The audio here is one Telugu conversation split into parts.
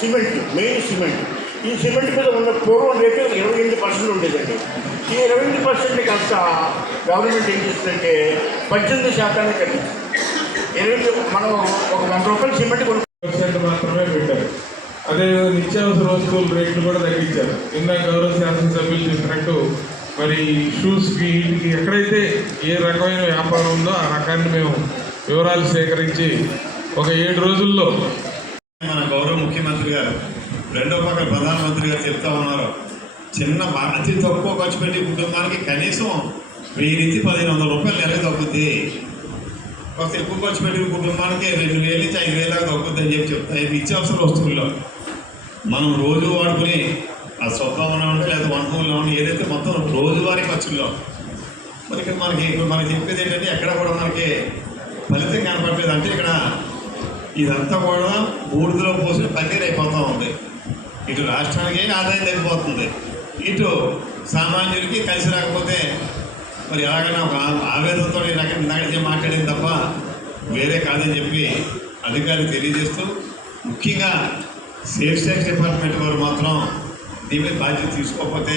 Cement main cement. ఈ సిమెంట్ మీద ఉన్న పూర్వం రేటు ఇరవై ఎనిమిది పర్సెంట్ ఉండేదండి. ఈ ఇరవై ఎనిమిది పర్సెంట్ కాస్త గవర్నమెంట్ ఏం చేస్తుందంటే పద్దెనిమిది శాతానికి తగ్గించింది ఇరవై మనం ఒక వంద రూపాయలు సిమెంట్ కొను పర్సెంట్ మాత్రమే పెట్టారు. అదే నిత్యావసర వస్తువుల రేట్లు కూడా తగ్గించారు. నిన్న గౌరవ శాసనసభ్యులు చెప్పినట్టు మరి షూస్కి వీటికి ఎక్కడైతే ఏ రకమైన వ్యాపారం ఉందో ఆ రకాన్ని మేము వివరాలు సేకరించి ఒక ఏడు రోజుల్లో మన గౌరవ ముఖ్యమంత్రి గారు రెండో పక్క ప్రధానమంత్రి గారు చెప్తా ఉన్నారు. చిన్న అతి తక్కువ ఖర్చు పెట్టి కుటుంబానికి కనీసం వెయ్యి నుంచి పదిహేను వందల రూపాయలు నెలకి తగ్గుద్ది. ఒక ఎక్కువ ఖర్చు పెట్టిన కుటుంబానికి రెండు వేలు నుంచి ఐదు వేలకు తగ్గుద్ది అని చెప్పి చెప్తా. ఇది నిత్యావసర వస్తువుల్లో. మనం రోజు వాడుకుని ఆ స్వభావంలో ఉంటే లేదా వంటలో ఉంటే ఏదైతే మొత్తం రోజువారీ ఖర్చుల్లో మరి ఇక్కడ మనకి ఇప్పుడు మనకి చెప్పేది ఏంటంటే ఎక్కడ కూడా మనకి ఫలితం కనపడలేదు. అంటే ఇక్కడ ఇదంతా కూడా బూడిదలో పోసి పన్నీర్ అయిపోతూ ఉంది. ఇటు రాష్ట్రానికి ఆదాయం తగ్గిపోతుంది. ఇటు సామాన్యులకి కలిసి రాకపోతే మరి ఎలాగైనా ఒక ఆవేదనతో ఇలాగ ఇందాక మాట్లాడింది తప్ప వేరే కాదని చెప్పి అధికారులు తెలియజేస్తూ ముఖ్యంగా సేల్స్ ట్యాక్స్ డిపార్ట్మెంట్ వారు మాత్రం దీని మీద బాధ్యత తీసుకోకపోతే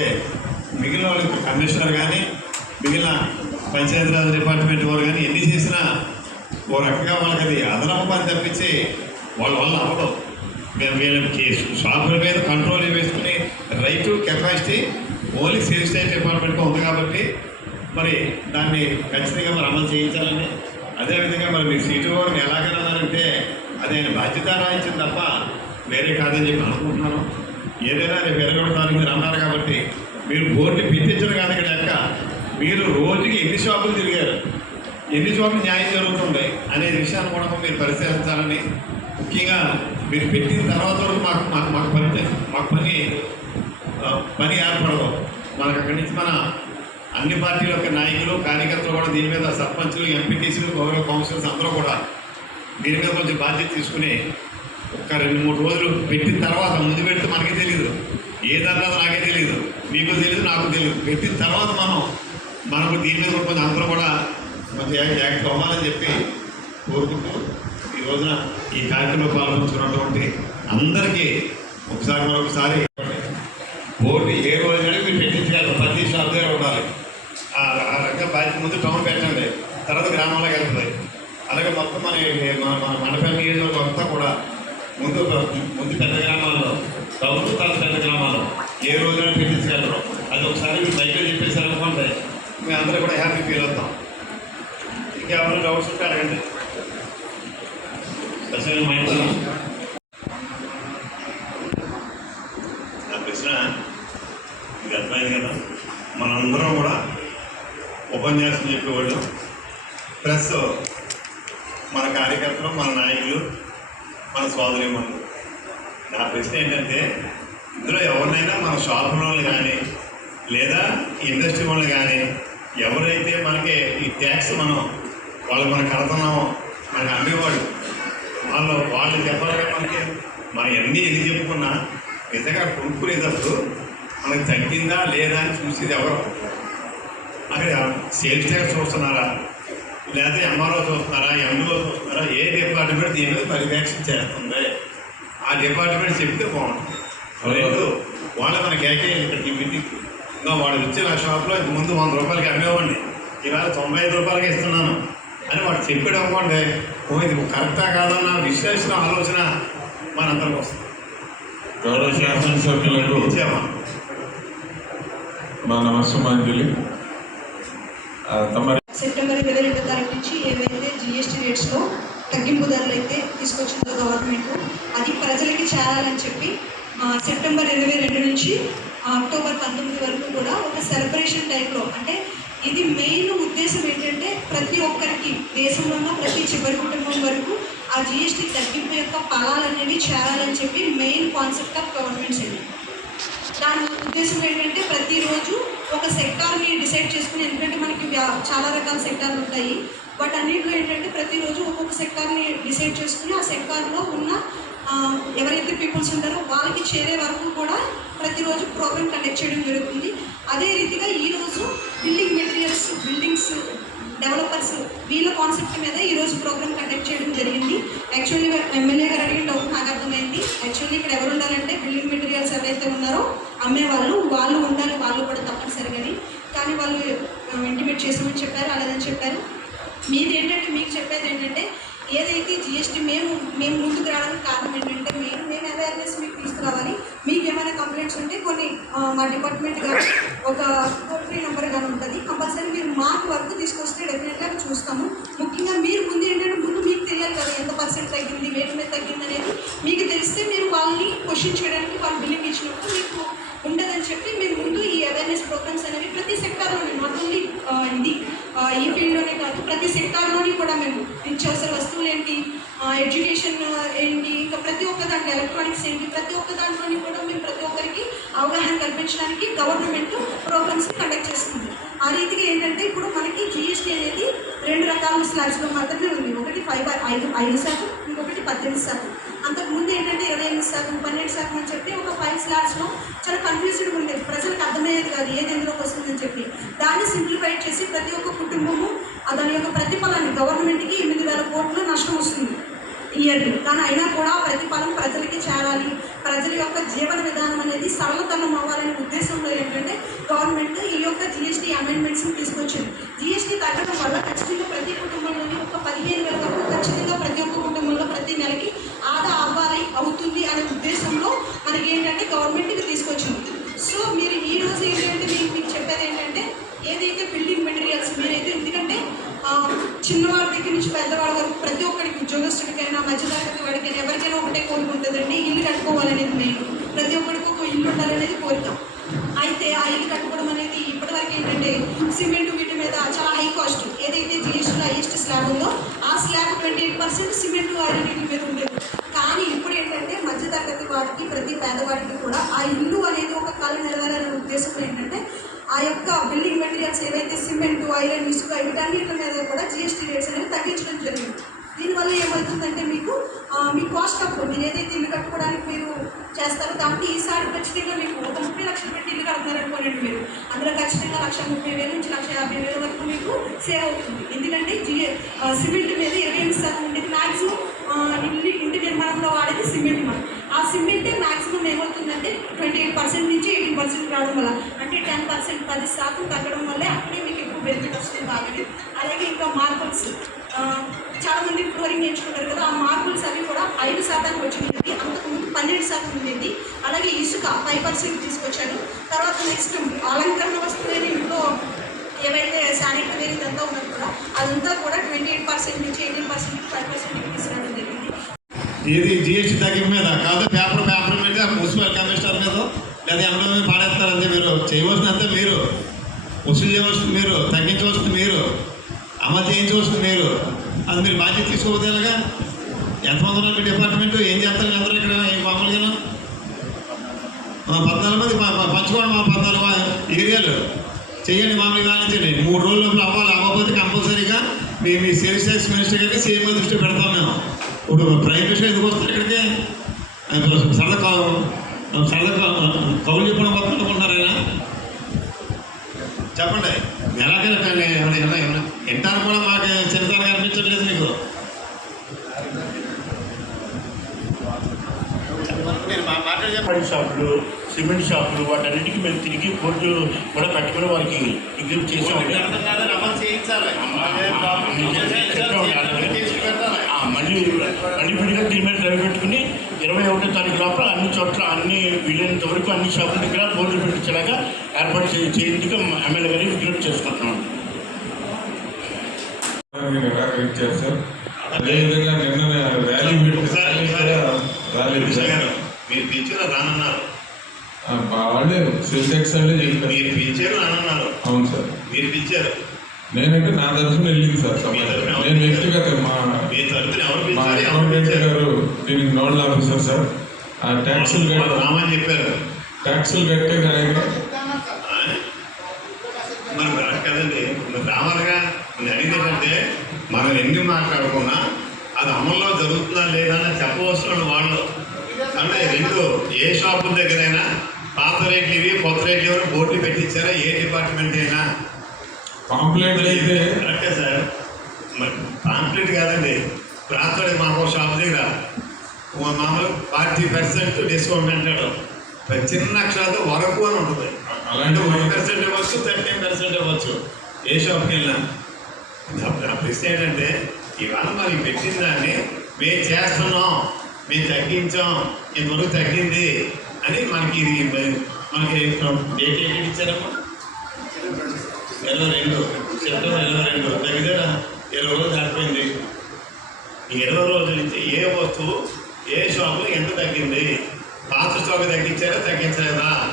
మిగిలిన వాళ్ళకి కమిషనర్ కానీ మిగిలిన పంచాయతీరాజ్ డిపార్ట్మెంట్ వారు కానీ ఎన్ని చేసినా ఓ రకంగా వాళ్ళకి అది అదనపు పని తప్పించి వాళ్ళ వల్ల అవ్వడం మేము వీళ్ళకి షాపుల మీద కంట్రోల్ వేసుకుని రైతు కెపాసిటీ ఓన్లీ సేల్స్ ట్యాక్స్ డిపార్ట్మెంట్గా ఉంది కాబట్టి మరి దాన్ని ఖచ్చితంగా మరి అమలు చేయించాలని అదేవిధంగా మరి మీ సీటు వారిని ఎలాగనాలంటే అది ఆయన బాధ్యత రాయించింది తప్ప వేరే కాదని చెప్పి అనుకుంటున్నాను. ఏదైనా రేపు ఎరగొడతానికి మీరు అన్నారు కాబట్టి మీరు బోర్డు పెట్టించడం కాదు ఇక్కడ మీరు రోజుకి ఎన్ని షాపులు తిరిగారు? ఎన్ని చోట్ల న్యాయం జరుగుతుంది అనే విషయాన్ని కూడా మీరు పరిశీలించాలని. ముఖ్యంగా మీరు పెట్టిన తర్వాత వరకు మాకు మాకు మాకు పని మాకు పని పని ఏర్పడదు మనకు అక్కడి నుంచి మన అన్ని పార్టీల యొక్క నాయకులు కార్యకర్తలు కూడా దీని మీద సర్పంచులు ఎంపీటీసీలు గౌరవ కౌన్సిలర్స్ అందరూ కూడా దీని మీద కొంచెం బాధ్యత తీసుకుని ఒక రెండు మూడు రోజులు పెట్టిన తర్వాత ముందు పెడితే మనకే తెలియదు ఏదన్నా నాకే తెలియదు మీకు తెలియదు నాకు తెలియదు పెట్టిన తర్వాత మనం మనకు దీని మీద కొంచెం అందరూ కూడా కొంచెం యాక్ట్ అవ్వాలని చెప్పి కోరుకుంటూ ఈ రోజున ఈ కార్యక్రమంలో పాల్గొంటున్నటువంటి అందరికీ ఒకసారి మరొకసారి బోర్డు ఏ రోజు మీరు పెట్టించగలరు ప్రతి షాప్ దగ్గర ఉండాలి. ఆ ఆ రకంగా బాధ్యత ముందు టౌన్ పెట్టండి. తర్వాత గ్రామాలకు వెళ్తుంది అలాగే మొత్తం మన మన- మన మండపేట నియోజకవర్గం అంతా కూడా ముందు ముందు పెద్ద గ్రామాల్లో టౌన్ తర్వాత పెద్ద గ్రామాల్లో ఏ రోజున పెట్టించగలరు అది ఒకసారి మీరు బయట చెప్పేసారనుకోండి మేము అందరూ కూడా హ్యాపీ ఫీల్ అవుతాం. ఇంకెవరు డౌట్స్ ఉంటే అడగండి. స్పెషల్ మైండ్ నా ప్రశ్న ఇది అర్థమైంది కదా. మనందరం కూడా ఉపన్యాసం చెప్పేవాళ్ళు. ప్లస్ మన కార్యకర్తలు మన నాయకులు మన సోదరిమణులు నా ప్రశ్న ఏంటంటే ఇందులో ఎవరినైనా మన షాప్ వాళ్ళు కానీ లేదా ఇండస్ట్రీ వాళ్ళు కానీ ఎవరైతే మనకి ఈ ట్యాక్స్ మనం వాళ్ళు మనకు కడుతున్నాము మనకు అమ్మేవాడు వాళ్ళు వాళ్ళు చెప్పాలి మనకి. మనం ఎన్ని ఎన్ని చెప్పుకున్నా నిజంగా కొనుక్కునేటప్పుడు మనకి తగ్గిందా లేదా అని చూసేది ఎవరు? అక్కడ సేల్స్ ట్యాక్స్ చూస్తున్నారా? లేకపోతే ఎంఆర్ఓ చూస్తున్నారా? ఎండిఓ చూస్తున్నారా? ఏ డిపార్ట్మెంట్ దీని మీద పర్యవేక్షణ చేస్తుంది? ఆ డిపార్ట్మెంట్ చెప్తే బాగుంటుంది. లేదు వాళ్ళు మనకి కేకే ఇక్కడికి మీటింగ్ ఇంకా వాడు వచ్చి నా షాప్లో ఇంత ముందు వంద రూపాయలకి అమ్మేవాడిని. ఇవాళ తొంభై ఐదు రూపాయలకి ఇస్తున్నాను. అని వాడు చెప్పాడు అనుకోండి ఓ ఇది కరెక్టా కాదన్న విశ్లేషణ ఆలోచన మనందరికి వస్తుంది. గౌరవ శాసనసభ్యులకు మా తమ సెప్టెంబర్ ఇరవై రెండో తారీఖు నుంచి ఏవైతే జిఎస్టీ రేట్స్లో తగ్గింపు ధరలు అయితే తీసుకొచ్చిందో గవర్నమెంట్ అది ప్రజలకి చేరాలని చెప్పి సెప్టెంబర్ ఇరవై రెండు నుంచి అక్టోబర్ పంతొమ్మిది వరకు కూడా ఒక సెలబ్రేషన్ టైప్లో అంటే ఇది మెయిన్ ఉద్దేశం ఏంటంటే ప్రతి ఒక్కరికి దేశంలో ఉన్న ప్రతి చివరి కుటుంబం వరకు ఆ జిఎస్టీ తగ్గింపు యొక్క ఫలాలు అనేవి చేరాలని చెప్పి మెయిన్ కాన్సెప్ట్ ఆఫ్ గవర్నమెంట్ ఇది. దాని ఉద్దేశం ఏంటంటే ప్రతిరోజు ఒక సెక్టార్ని డిసైడ్ చేసుకుని ఎందుకంటే మనకి చాలా రకాల సెక్టార్లు ఉంటాయి. బట్ అన్నింటిలో ఏంటంటే ప్రతిరోజు ఒక్కొక్క సెక్టార్ని డిసైడ్ చేసుకుని ఆ సెక్టార్లో ఉన్న ఎవరైతే పీపుల్స్ ఉంటారో వాళ్ళకి చేరే వరకు కూడా ప్రతిరోజు ప్రోగ్రామ్ కండక్ట్ చేయడం జరుగుతుంది. అదే రీతిగా ఈరోజు బిల్డింగ్ మెటీరియల్స్ బిల్డింగ్స్ డెవలపర్స్ వీళ్ళ కాన్సెప్ట్ మీద ఈరోజు ప్రోగ్రామ్ కండక్ట్ చేయడం జరిగింది. యాక్చువల్లీ ఎమ్మెల్యే గారు అడిగిన డౌట్ నాకు అర్థమైంది. యాక్చువల్లీ ఇక్కడ ఎవరు ఉండాలంటే బిల్డింగ్ మెటీరియల్స్ ఎవరైతే ఉన్నారో అమ్మేవాళ్ళు వాళ్ళు ఉండాలి వాళ్ళు కూడా తప్పనిసరిగా కానీ వాళ్ళు ఇంటిమేట్ చేసామని చెప్పారు అలాగని చెప్పారు. మీది ఏంటంటే మీకు చెప్పేది ఏంటంటే ఏదైతే జిఎస్టీ మేము మేము ముందుకు రావడానికి కారణం ఏంటంటే మేము మేము అవేర్నెస్ మీకు తీసుకురావాలి. మీకు ఏమైనా కంప్లైంట్స్ ఉంటే కొన్ని మా డిపార్ట్మెంట్ కానీ ఒక టోల్ ఫ్రీ నెంబర్ కానీ ఉంటుంది. కంపల్సరీ మీరు మాకు అవగాహన కల్పించడానికి గవర్నమెంట్ ప్రోగ్రామ్స్ కండక్ట్ చేస్తుంది. ఆ రీతిగా ఏంటంటే ఇప్పుడు మనకి జిఎస్టీ అనేది రెండు రకాల స్లాబ్స్లో మాత్రమే ఉంది. ఒకటి ఫైవ్ ఐదు ఐదు శాతం ఇంకొకటి పద్దెనిమిది శాతం. అంతకుముందు ఏంటంటే ఇరవై ఎనిమిది శాతం పన్నెండు శాతం అని చెప్పి ఒక ఫైవ్ స్లాబ్స్లో చాలా కన్ఫ్యూజ్డ్గా ఉండేది. ప్రజలకు అర్థమయ్యేది కాదు ఏది ఎందులోకి వస్తుందని చెప్పి. దాన్ని సింప్లిఫై చేసి ప్రతి ఒక్క కుటుంబము దాని యొక్క ప్రతిఫలాన్ని గవర్నమెంట్కి ఎనిమిది వేల కోట్లు నష్టం వస్తుంది. ఇయర్లీ కానీ అయినా కూడా ప్రతిఫలం ప్రజలకి చేరాలి. ప్రజల యొక్క జీవన విధానం అనేది సరళతరం అవ్వాలనే ఉద్దేశంలో ఏంటంటే గవర్నమెంట్ ఈ యొక్క జిఎస్టీ అమెండ్మెంట్స్ని తీసుకొచ్చింది. జిఎస్టీ తగ్గడం వల్ల ఖచ్చితంగా ప్రతి కుటుంబంలోని ఒక పదిహేను వేల వరకు ఖచ్చితంగా ప్రతి ఒక్క కుటుంబంలో ప్రతి నెలకి ఆదా అవ్వాలి అవుతుంది అనే ఉద్దేశంలో మనకి ఏంటంటే గవర్నమెంట్ ఇది తీసుకొచ్చింది. సో మీరు ఈ రోజు ఏంటంటే మీకు మీకు చెప్పేది ఏంటంటే ఏదైతే బిల్డింగ్ మెటీరియల్స్ మీరైతే ఎందుకంటే ఆ, చిన్నవాడి దగ్గర నుంచి పెద్దవాడి వరకు ప్రతి ఒక్కరికి ఉద్యోగస్తుడికైనా మధ్యతరగతి వాడికైనా ఎవరికైనా ఒకటే కోరిక ఉంటుందండి. ఇల్లు కట్టుకోవాలనేది మెయిన్ ప్రతి ఒక్కరికి ఒక ఇల్లు ఉండాలనేది కోరుతాం అయితే ఆ ఇల్లు కట్టుకోవడం అనేది ఇప్పటివరకు ఏంటంటే సిమెంట్ వీటి మీద చాలా హై కాస్ట్ ఏదైతే జిఎస్టీలో హైయెస్ట్ స్లాబ్ ఉందో ఆ slab twenty eight percent cement iron వీటి మీద ఉండేది. కానీ ఇప్పుడు ఏంటంటే మధ్యతరగతి వాడికి ప్రతి పేదవాడికి కూడా ఆ ఇల్లు అనేది ఒక కళ నెరవేరాలనే ఉద్దేశం ఏంటంటే యొక్క బిల్డింగ్ మెటీరియల్స్ ఏవైతే సిమెంట్ ఐరన్ ఇసుక వీటన్నిటి మీద కూడా జిఎస్టీ రేట్స్ అనేవి తగ్గించడం జరిగింది. దీనివల్ల ఏమవుతుందంటే మీకు మీ కాస్ట్ ఆఫ్ మీరు ఏదైతే ఇల్లు కట్టుకోవడానికి మీరు చేస్తారో దాంట్లో ఈసారి ఖచ్చితంగా మీకు ఒక ముప్పై లక్షలు పెట్టి ఇల్లు కడతారనుకోనండి మీరు. అందులో ఖచ్చితంగా లక్ష ముప్పై వేల నుంచి లక్ష యాభై వేల వరకు మీకు సేవ్ అవుతుంది. ఎందుకంటే జిఏ సిమెంట్ మీద ఇరవై ఎనిమిది శాతం ఉండేది మ్యాక్సిమం ఇల్లు ఇంటి నిర్మాణంలో వాడేది సిమెంట్ మనం ఆ సిమెంటే మ్యాక్సిమం ఏమవుతుందంటే ట్వంటీ ఎయిట్ పర్సెంట్ నుంచి ఎయిటీన్ పర్సెంట్ రావడం వల్ల. టెన్ పర్సెంట్ పది శాతం తగ్గడం వల్లే అప్పుడే మీకు ఎక్కువ బెనిఫిట్ వస్తుంది బాగానే అలాగే ఇంకా మార్బుల్స్ చాలామంది ఫ్లోరింగ్ నేర్చుకున్నారు కదా ఆ మార్బుల్స్ అవి కూడా ఐదు శాతానికి వచ్చింది అంతకుముందు పన్నెండు శాతం ఉండేది. అలాగే ఇసుక ఫైవ్ పర్సెంట్ తీసుకొచ్చాడు తర్వాత నెక్స్ట్ అలంకరణ వస్తువులని ఇంట్లో ఏవైతే శానిటరీ ఇదంతా ఉన్నది కూడా అదంతా కూడా ట్వంటీ ఎయిట్ పర్సెంట్ నుంచి ఎయిటీన్ పర్సెంట్ ఫైవ్ పర్సెంట్ తీసుకురావడం జరిగింది. ఏది జిఎస్టీ తగ్గింపు మీద కాదు పేపర్ పేపర్ మీద మున్సిపల్ కమిషనర్ మీద లేదా ఎవరి మీద పాడేస్తారంతే మీరు చేయవలసినంత మీరు. వసూలు చేయవలసింది మీరు తగ్గించవలసింది మీరు అమలు చేయించవలసింది మీరు. అది మీరు బాధ్యత తీసుకోకపోతే ఎలాగా ఎంతమంది ఉన్నారు మీ డిపార్ట్మెంట్ ఏం చేస్తారు అందరూ ఇక్కడ ఏం మామూలుగా పద్నాలుగు మంది పంచుకోండి మా పద్నాలుగు ఏరియాలు. చేయండి మామూలుగా కానించండి మూడు రోజుల లోపల అవ్వాలి అవ్వకపోతే కంపల్సరీగా మీ మీ సేల్స్ ట్యాక్స్ మినిస్టర్ గారికి సీఎం దృష్టి పెడతాం మేము. ఇప్పుడు ప్రైమ్ మినిస్టర్ ఎందుకు వస్తారు ఇక్కడికి? సరళ సరదా కౌ- సరదా కౌలు చెప్పడం వస్తుంది ఆయన. చెప్పండి. ఎలాగైనా కానీ ఏమైనా ఏమైనా కూడా మాకు చిన్నతనంగా అనిపించట్లేదు మీకు? పడి షాపులు సిమెంట్ షాపులు వాటన్నిటికీ మేము తిరిగి కోర్టు కూడా కట్టుకుని వారికి విజ్ఞప్తి చేసాం. అమలు చేయించాలి. ఆ, మళ్ళీ మళ్ళీ విడిగా దీని మీద డ్రైవ్ పెట్టుకుని ఇరవై ఒకటో తారీఖు లోపల అన్ని చోట్ల అన్ని వీలైనంత వరకు అన్ని షాపుల దగ్గర బోర్డులు పెట్టించేలాగా ఏర్పాటు చే చేయిందుకు ఎమ్మెల్యే గారిని విజ్ఞప్తి చేసుకుంటున్నాం. నిరాకరించారు సార్ అదేవిధంగా నిన్న ర్యాలీ పెట్టి ఒకసారి- ర్యాలీ కూడా రాలేదు కృష్ణ సార్ గారు మీరు పిలిచారు రానన్నారు. ఆ, వాళ్ళే సెల్టెక్స్ అంటే చెప్పారు. మీరు పిలిచారు రానన్నారు. అవును సార్. మీరు పిలిచారు. నేనంటే నా తరఫున వెళ్ళింది సార్ నేను వ్యక్తిగత మా మీ ఎవరు ఎవరు అకౌంటెంట్ గారు దీనికి నోడల్ ఆఫీసర్ సార్. ఆ ట్యాక్సులు కట్ట రామని చెప్పారు. ట్యాక్సులు కట్టే దానికి ఆ? మరి కాదు కదండి మరి రావాలిగా ఏంటంటే మనం ఎన్ని మాట్లాడుకున్నా అది అమల్లో జరుగుతుందా లేదా అని చెప్పవలసిన వాళ్ళు అంటే రెండు ఏ షాపుల దగ్గరైనా పాత రేట్లు ఇవి కొత్త రేట్లు ఇవి బోర్డు పెట్టించారా? ఏ డిపార్ట్మెంట్ అయినా? పాంప్లెట్ అయితే కరెక్టే సార్. మరి కాంప్లీట్ కాదండి. రాత్రి మాకు షాప్ దగ్గర మామూలు ఫార్టీ పర్సెంట్ డిస్కౌంట్ అంటాడు. చిన్న అక్షరాలతో వరకు అని ఉంటుంది. అంటే వన్ పర్సెంట్ ఇవ్వచ్చు థర్టీన్ పర్సెంట్ ఇవ్వచ్చు. ఏ షాప్కి వెళ్ళినా. నా ప్రశ్న ఏంటంటే ఇవాళ మరి పెట్టిన దాన్ని మేము చేస్తున్నాం మేము తగ్గించాం ఇంతవరకు తగ్గింది అని మనకి ఇది మనకి డేట్ ఏంటి ఇచ్చారమ్మా? ఇరవై రెండు సెప్టెంబర్ ఇరవై రెండు. దగ్గర ఇరవై రోజులు దాటిపోయింది ఈ ఇరవై రోజుల నుంచి ఏ వస్తువు ఏ షాపులో ఎంత తగ్గింది? పాత స్టాక్ తగ్గించారా తగ్గించలేదా?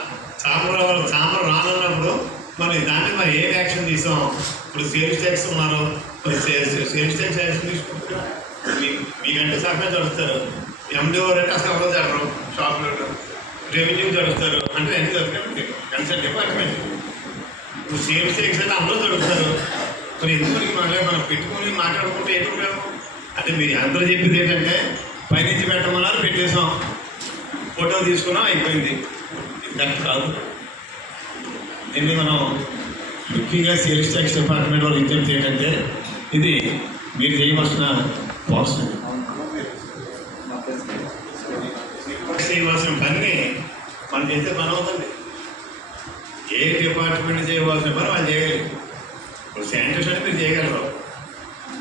చామర చామర రానున్నప్పుడు మరి దాన్ని మరి ఏ యాక్షన్ తీసాం? ఇప్పుడు సేల్స్ ట్యాక్స్ ఉన్నారు. మరి సేల్స్ ట్యాక్స్ యాక్షన్ తీసుకుంటారు మీ- మీకంటే సర్పంచ్ అడుగుతారు ఎండిఓ రేట్ అసలు ఎవరో జరగరు షాపులో రెవెన్యూ జరుగుతారు అంటే ఎన్ని జరుగుతుంది కన్సల్ట్ డిపార్ట్మెంట్ ఇప్పుడు సేమ్ స్టేక్స్ అయితే అందరూ దొరుకుతారు మరి ఎందుకు మనం పెట్టుకొని మాట్లాడుకుంటే ఏంటి ఉపయోగం? అంటే మీరు అందరూ చెప్పింది ఏంటంటే పైనుంచి పెట్టమన్నారు పెట్టేసాం ఫోటో తీసుకున్నాం అయిపోయింది. కరెక్ట్ కాదు. దీన్ని మనం ముఖ్యంగా సేల్స్ ట్యాక్స్ డిపార్ట్మెంట్ వాళ్ళు విజ్ఞప్తి ఏంటంటే ఇది మీరు చేయవలసిన పోస్ట్ చేయవలసిన పని మనం చేస్తే పని అవుతుంది. ఏ డిపార్ట్మెంట్ చేయవలసిన పని వాళ్ళు చేయగలిగారు. ఇప్పుడు శానిటేషన్ మీరు చేయగలరు.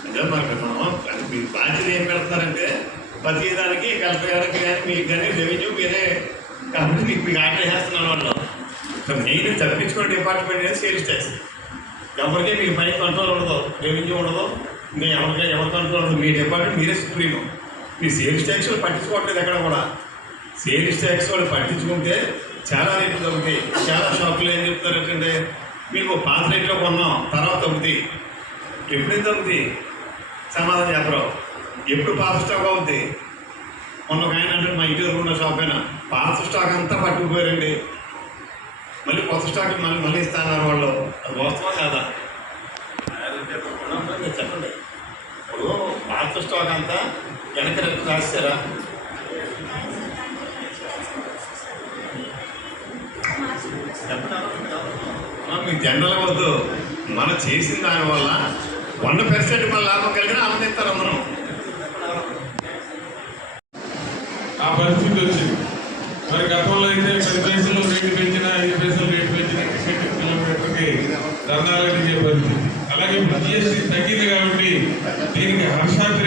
అంటే మనకు మనం అది మీ బాధ్యత ఏం పెడుతున్నారంటే ప్రతి దానికి కలెక్టర్ కానీ మీకు కానీ రెవెన్యూ మీరే కాబట్టి మీకు మీకు ఆర్డర్ చేస్తున్నాను వాళ్ళు. సో మెయిన్ తప్పించుకున్న డిపార్ట్మెంట్ అనేది సేల్స్ ట్యాక్స్ ఎవరికీ మీకు పై కంట్రోల్ ఉండదు రెవెన్యూ ఉండదు మీ ఎవరికే ఎవరి కంట్రోల్ ఉండదు. మీ డిపార్ట్మెంట్ మీరే సుప్రీం మీ సేల్స్ ట్యాక్స్ వాళ్ళు పట్టించుకోవట్లేదు ఎక్కడ కూడా. సేల్స్ ట్యాక్స్ వాళ్ళు పట్టించుకుంటే చాలా రేట్లు తగ్గుతాయి. చాలా షాపులు ఏం చెప్తారంటే మీకు పాత రేట్లో కొన్నాం తర్వాత తగ్గుతాయి. ఎప్పుడేం తగ్గుతాయి? సమాధానం చెప్పరు ఎప్పుడు పాత స్టాక్ అవుద్ది? మొన్న ఒక ఆయన అంటే మా ఇంటి దగ్గర ఉన్న షాప్ అయినా. పాత స్టాక్ అంతా పట్టుకుపోయారండి. మళ్ళీ కొత్త స్టాక్ మళ్ళీ మళ్ళీ ఇస్తాన్నారు వాళ్ళు. అది వాస్తవం కాదా? చెప్పండి ఇప్పుడు పాత స్టాక్ అంతా వెనక రెక్కు రాస్తారా మీకు జనరల్ వద్దు. మనం చేసిన దానివల్ల వన్ పర్సెంట్ మన లాభం కలిగినా ఆనందిస్తారు మనం? ఆ పరిస్థితి వచ్చింది. మరి గతంలో అయితే పది పైసలు రేటు పెంచిన ఐదు పైసలు రేటు పెంచిన టికెట్ కిలోమీటర్కి ధర్నాలు అడిగే పరిస్థితి. అలాగే ఇప్పుడు జిఎస్టీ తగ్గింది కాబట్టి దీనికి హర్షాత్